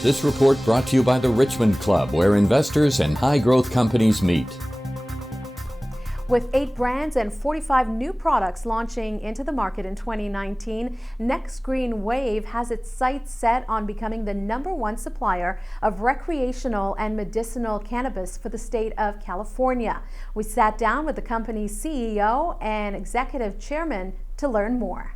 This report brought to you by the Richmond Club, where investors and high-growth companies meet. With 8 brands and 45 new products launching into the market in 2019, Next Green Wave has its sights set on becoming the #1 supplier of recreational and medicinal cannabis for the state of California. We sat down with the company's CEO and executive chairman to learn more.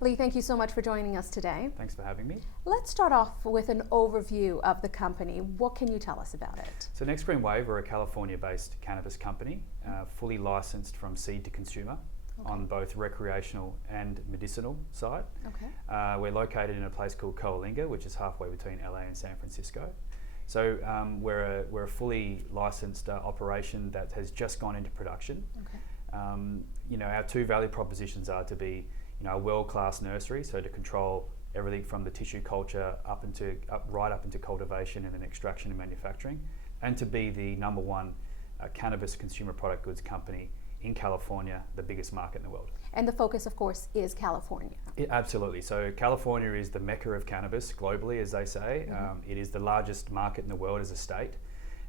Leigh, thank you so much for joining us today. Thanks for having me. Let's start off with an overview of the company. What can you tell us about it? So Next Green Wave, we're a California-based cannabis company, fully licensed from seed to consumer on both recreational and medicinal side. We're located in a place called Coalinga, which is halfway between LA and San Francisco. So we're a fully licensed operation that has just gone into production. Our 2 value propositions are to be a world-class nursery, so to control everything from the tissue culture right up into cultivation and then extraction and manufacturing, and to be the #1 cannabis consumer product goods company in California, the biggest market in the world. And the focus, of course, is California. Absolutely. So California is the mecca of cannabis globally, as they say. It is the largest market in the world as a state.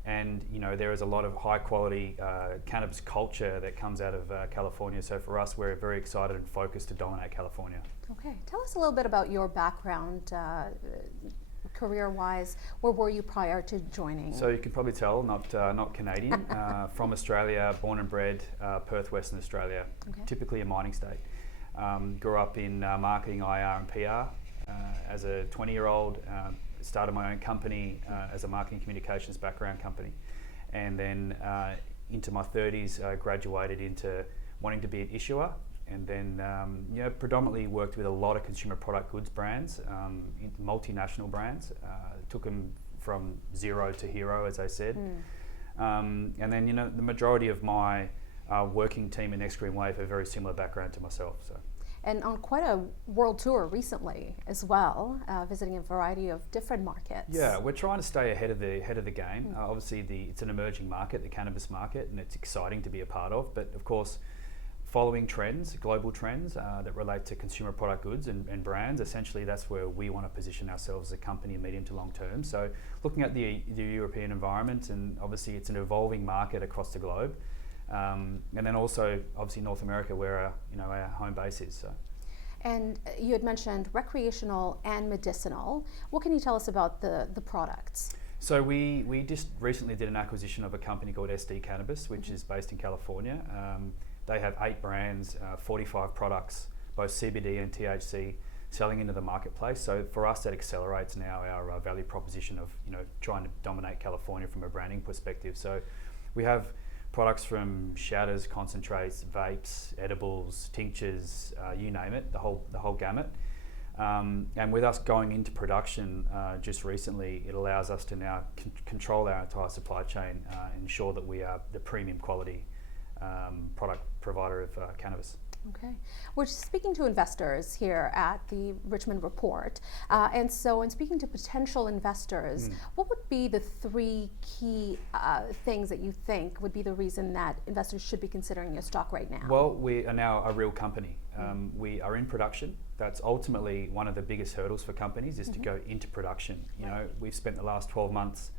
And there is a lot of high quality cannabis culture that comes out of California. So for us, we're very excited and focused to dominate California. Okay, tell us a little bit about your background, career-wise. Where were you prior to joining? So you can probably tell, not Canadian, from Australia, born and bred, Perth, Western Australia, typically a mining state. Grew up in marketing, IR and PR. As a 20-year-old, started my own company as a marketing communications background company, and then into my 30s graduated into wanting to be an issuer, and then predominantly worked with a lot of consumer product goods brands, multinational brands, took them from zero to hero, as I said. And then the majority of my working team in Next Green Wave have a very similar background to myself. And on quite a world tour recently as well, visiting a variety of different markets. Yeah, we're trying to stay ahead of the game. Obviously, it's an emerging market, the cannabis market, and it's exciting to be a part of. But of course, following trends, global trends that relate to consumer product goods and brands, essentially that's where we want to position ourselves as a company in medium to long term. So looking at the European environment, and obviously it's an evolving market across the globe. And then also, obviously, North America, where our home base is. So. And you had mentioned recreational and medicinal. What can you tell us about the products? So we just recently did an acquisition of a company called SD Cannabis, which is based in California. They have 8 brands, 45 products, both CBD and THC, selling into the marketplace. So for us, that accelerates now our value proposition of trying to dominate California from a branding perspective. So we have products from shatters, concentrates, vapes, edibles, tinctures, you name it, the whole gamut. And with us going into production just recently, it allows us to now control our entire supply chain, ensure that we are the premium quality product provider of cannabis. Okay. We're speaking to investors here at the Richmond Report. And so in speaking to potential investors, what would be the 3 key things that you think would be the reason that investors should be considering your stock right now? Well, we are now a real company. We are in production. That's ultimately one of the biggest hurdles for companies, is to go into production. We've spent the last 12 months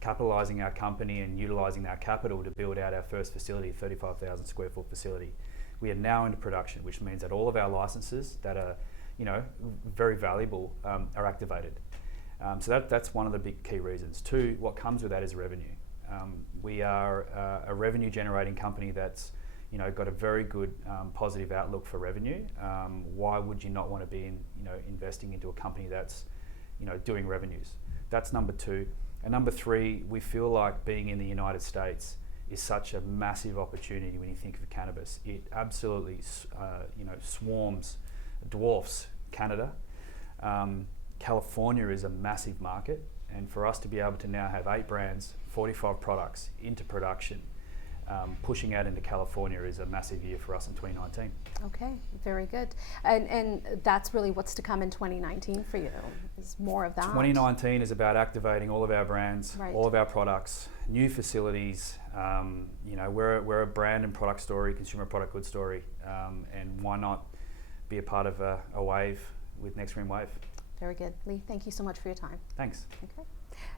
capitalizing our company and utilizing our capital to build out our first facility, 35,000 square foot facility. We are now into production, which means that all of our licenses that are, very valuable, are activated. So that's one of the big key reasons. 2, what comes with that is revenue. We are a revenue generating company that's, got a very good positive outlook for revenue. Why would you not want to be investing into a company that's, doing revenues? That's number 2. And number 3, we feel like being in the United States is such a massive opportunity when you think of cannabis. It absolutely, dwarfs Canada. California is a massive market, and for us to be able to now have 8 brands, 45 products into production, pushing out into California is a massive year for us in 2019. Okay, very good. And that's really what's to come in 2019 for you, is more of that? 2019 is about activating all of our brands, all of our products, new facilities. We're a brand and product story, consumer product goods story, and why not be a part of a wave with Next Green Wave? Very good. Leigh, thank you so much for your time. Thanks. Okay.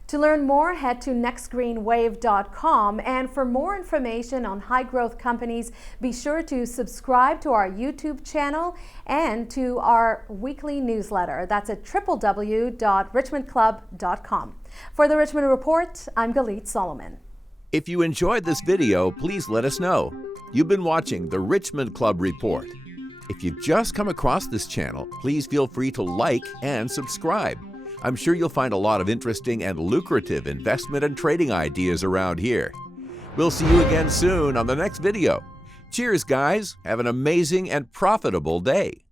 To learn more, head to nextgreenwave.com, and for more information on high growth companies, be sure to subscribe to our YouTube channel and to our weekly newsletter. That's at www.richmondclub.com. For the Richmond Report, I'm Galit Solomon. If you enjoyed this video, please let us know. You've been watching the Richmond Club Report. If you've just come across this channel, please feel free to like and subscribe. I'm sure you'll find a lot of interesting and lucrative investment and trading ideas around here. We'll see you again soon on the next video. Cheers, guys. Have an amazing and profitable day.